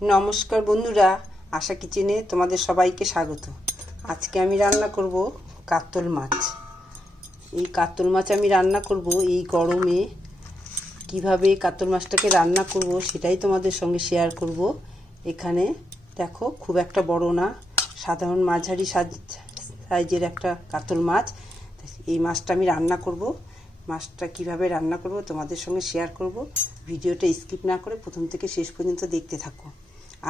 নমস্কার বন্ধুরা, আশা কিচেনে তোমাদের সবাইকে স্বাগত। আজকে আমি রান্না করব কাতল মাছ। এই কাতল মাছ আমি রান্না করব এই গরমে। কিভাবে কাতল মাছটাকে রান্না করব সেটাই তোমাদের সঙ্গে শেয়ার করব। এখানে দেখো, খুব একটা বড় না, সাধারণ মাঝারি সাইজের একটা কাতল মাছ। এই মাছটা আমি রান্না করব। মাছটা কিভাবে রান্না করব তোমাদের সঙ্গে শেয়ার করব। ভিডিওটা স্কিপ না করে প্রথম থেকে শেষ পর্যন্ত দেখতে থাকো।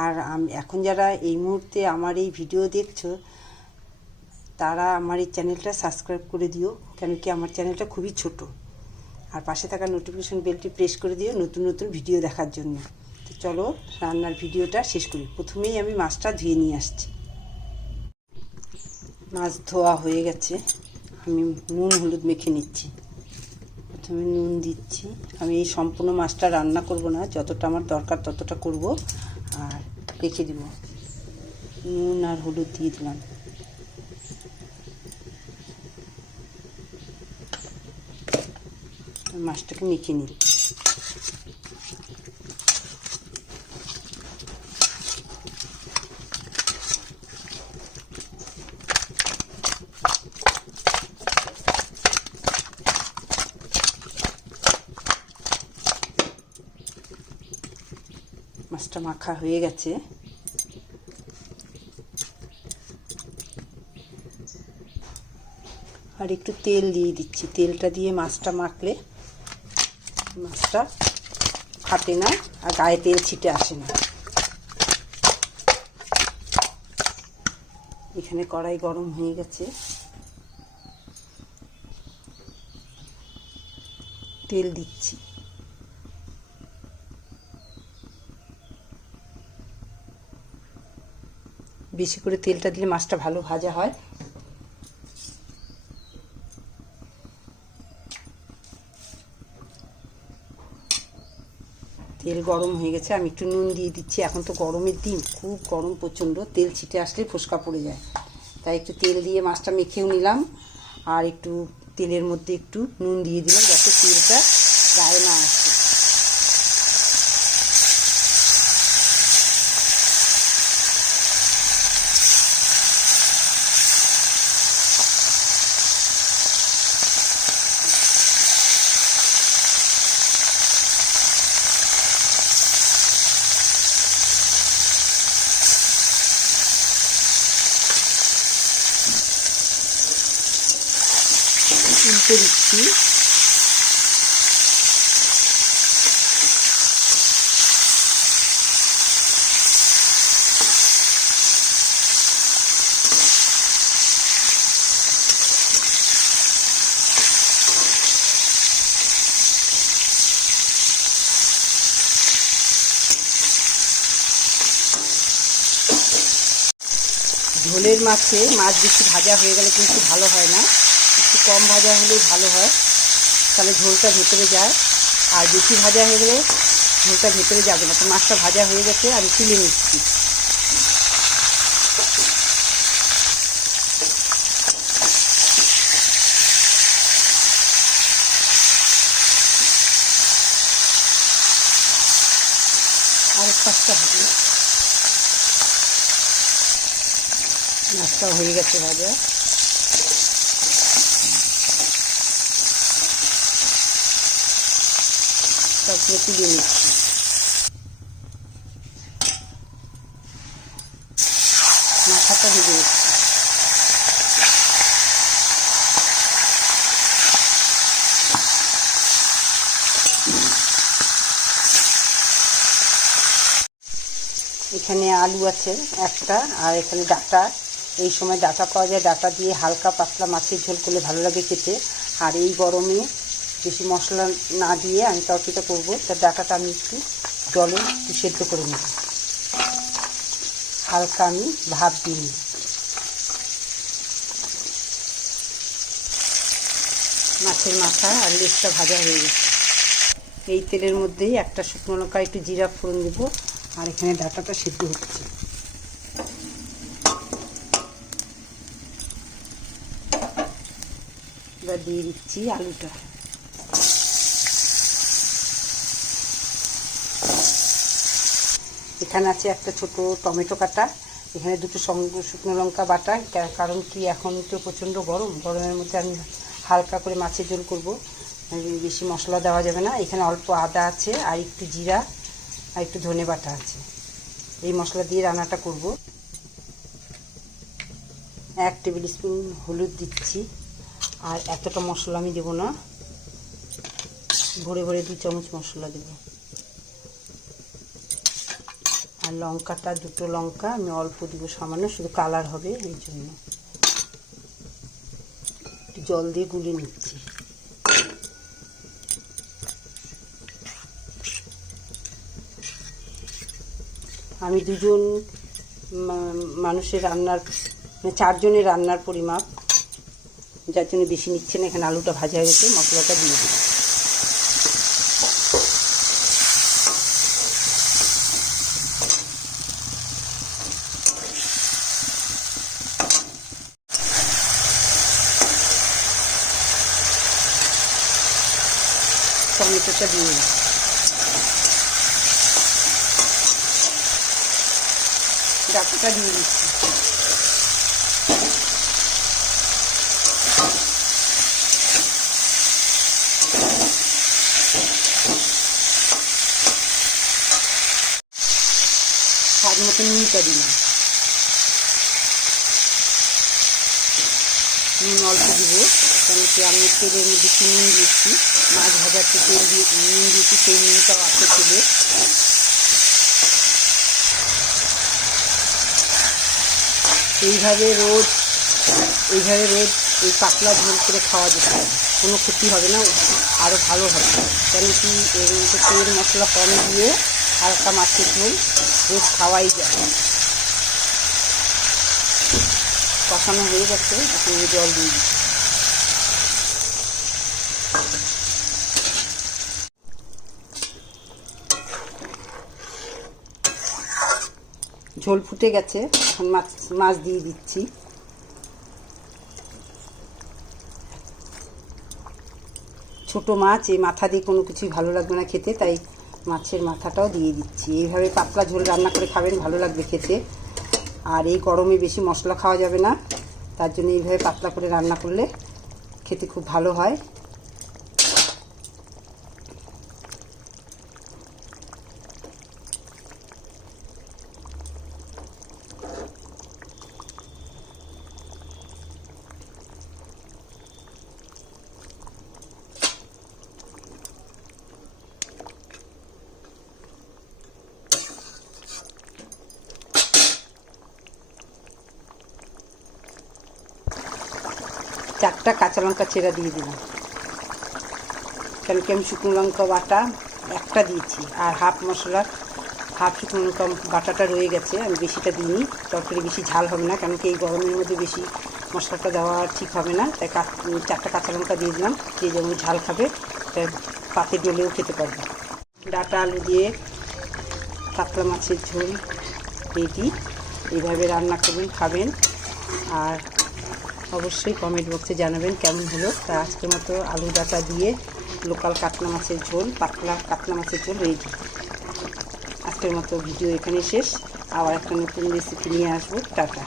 আর এখন যারা এই মুহূর্তে আমার এই ভিডিও দেখছো, তারা আমার এই চ্যানেলটা সাবস্ক্রাইব করে দিও, কেন কি আমার চ্যানেলটা খুবই ছোট। আর পাশে থাকা নোটিফিকেশন বেলটি প্রেস করে দিও নতুন নতুন ভিডিও দেখার জন্য। তো চলো রান্নার ভিডিওটা শেষ করি। প্রথমেই আমি মাছটা ধুয়ে নিয়ে আসছি। মাছ ধোয়া হয়ে গেছে, আমি নুন হলুদ মেখে নিচ্ছি। প্রথমে নুন দিচ্ছি। আমি এই সম্পূর্ণ মাছটা রান্না করব না, যতটা আমার দরকার ততটা করব আর রেখে দিব। নুন আর হলুদ দিয়ে দিলাম। মাছটাকে মেখে নিই। মাছটা মাখা হয়ে গেছে। আর একটু তেল দিয়ে দিচ্ছি। তেলটা দিয়ে মাছটা মাখলে মাছটা ফাটে না আর গায়ে তেল ছিটে আসে না। এখানে কড়াই গরম হয়ে গেছে, তেল দিচ্ছি। বেশি করে তেলটা দিলে মাছটা ভালো ভাজা হয়। তেল গরম হয়ে গেছে, আমি একটু নুন দিয়ে দিচ্ছি। এখন তো গরমের দিন, খুব গরম প্রচণ্ড, তেল ছিটে আসলে ফোসকা পড়ে যায়। তাই একটু তেল দিয়ে মাছটা মেখেও নিলাম। আর একটু তেলের মধ্যে একটু নুন দিয়ে দিলাম, যাতে তেলটা গায়ে না আসে। উল্টে দিচ্ছি। ঝোলের মাছে মাছ বেশি ভাজা হয়ে গেলে কিন্তু ভালো হয় না, একটু কম ভাজা হলেই ভালো হয়, তাহলে ঝোলটা ভেতরে যায়। আর বেশি ভাজা হয়ে গেলে ঝোলটা ভেতরে যাবে না। তো মাছটা ভাজা হয়ে গেছে, আমি তুলে নিচ্ছি। আরেক পাঁচটা হবে। মাছটা হয়ে গেছে ভাজা। সবগুলো তুলে নিচ্ছি। মাথাটা ভেজে নিচ্ছি। এখানে আলু আছে একটা, আর এখানে ডাঁটা। এই সময় ডাঁটা পাওয়া যায়, ডাঁটা দিয়ে হালকা পাতলা মাছের ঝোল করলে ভালো লাগে খেতে। আর এই গরমে বেশি মশলা না দিয়ে আমি তরকারিটা করবো, তার ডাঁটাটা আমি একটু জলে একটু সেদ্ধ করে নেব। হালকা আমি ভাপ দিয়ে নিই। মাছের মাথা আর লেজটা ভাজা হয়ে গেছে। এই তেলের মধ্যেই একটা শুকনো লঙ্কা, একটু জিরা ফোড়ন দেবো। আর এখানে ডাঁটাটা সেদ্ধ হচ্ছে। এবার দিয়ে দিচ্ছি আলুটা। এখানে আছে একটা ছোট টমেটো কাটা, এখানে দুটো শুকনো লঙ্কা বাটা। কারণ কি এখন তো প্রচণ্ড গরমের মধ্যে আমি হালকা করে মাছের ঝোল করব, বেশি মশলা দেওয়া যাবে না। এখানে অল্প আদা আছে, আর একটু জিরা, আর একটু ধনে বাটা আছে। এই মশলা দিয়ে রান্নাটা করব। 1 টেবিল স্পুন হলুদ দিচ্ছি, আর এতটা মশলা আমি দেবো না, ভরে ভরে 2 চামচ মশলা দেব। আর লঙ্কাটা, দুটো লঙ্কা আমি অল্প দিব, সামান্য, শুধু কালার হবে এই জন্য। একটু জল দিয়ে গুলে নিচ্ছি। আমি 2 জন মানুষের রান্নার, 4 জনের রান্নার পরিমাপ, যার জন্য বেশি নিচ্ছে না। এখানে আলুটা ভাজা হয়ে গেছে, মশলাটা দিয়ে দিই। টমেটোটা দিয়ে দিই, ডাটাটা দিয়ে দিচ্ছি। স্বাদ মতো নুনটা দিলাম, নুন অল্প দিব, কারণ কি আমি তেলের মধ্যে একটু নুন দিয়েছি, মাছ ভাজার তো তেল দিয়ে নুন দিয়েছি, সেই নুনটাও আছে তেলে। এইভাবে রোজ এই পাতলা ঝোল করে খাওয়া যেতে হবে, কোনো ক্ষতি হবে না, আরও ভালো হবে। কেন কি এর মধ্যে তেল মশলা কম দিয়ে হালকা মাছের ঝোল রোজ খাওয়াই যায়। কষানো হয়ে গেছে, এখন জল দিয়ে দিচ্ছি। ঝোল ফুটে গেছে, এখন মাছ দিয়ে দিচ্ছি। ছোট মাছ, এই মাথা দিয়ে কোনো কিছুই ভালো লাগবে না খেতে, তাই মাছের মাথাটাও দিয়ে দিচ্ছি। এইভাবে পাতলা ঝোল রান্না করে খাবেন, ভালো লাগবে খেতে। আর এই গরমে বেশি মশলা খাওয়া যাবে না, তার জন্য এইভাবে পাতলা করে রান্না করলে খেতে খুব ভালো হয়। চারটা কাঁচা লঙ্কা চেরা দিয়ে দিলাম, কেন কি আমি শুকনো লঙ্কা বাটা একটা দিয়েছি, আর হাফ শুকনো লঙ্কা বাটাটা রয়ে গেছে, আমি বেশিটা দিইনি। তরকারি বেশি ঝাল হবে না, কেন কি এই গরমের মধ্যে বেশি মশলাটা দেওয়া ঠিক হবে না, তাই 4টা কাঁচা লঙ্কা দিয়ে দিলাম। যে যেমন ঝাল খাবে তাই পাতে ডলেও খেতে পারবে। ডাটা আলু দিয়ে কাতলা মাছের ঝোল রেডি। এইভাবে রান্না করবেন, খাবেন, আর অবশ্যই কমেন্ট বক্সে জানাবেন কেমন হলো। তা আজকের মতো আলু ডাটা দিয়ে লোকাল কাতলা মাছের ঝোল, পাতলা কাতলা মাছের ঝোল রেডি। আজকের মতো ভিডিও এখানে শেষ, আবার একটা নতুন রেসিপি নিয়ে আসবো। টাটা।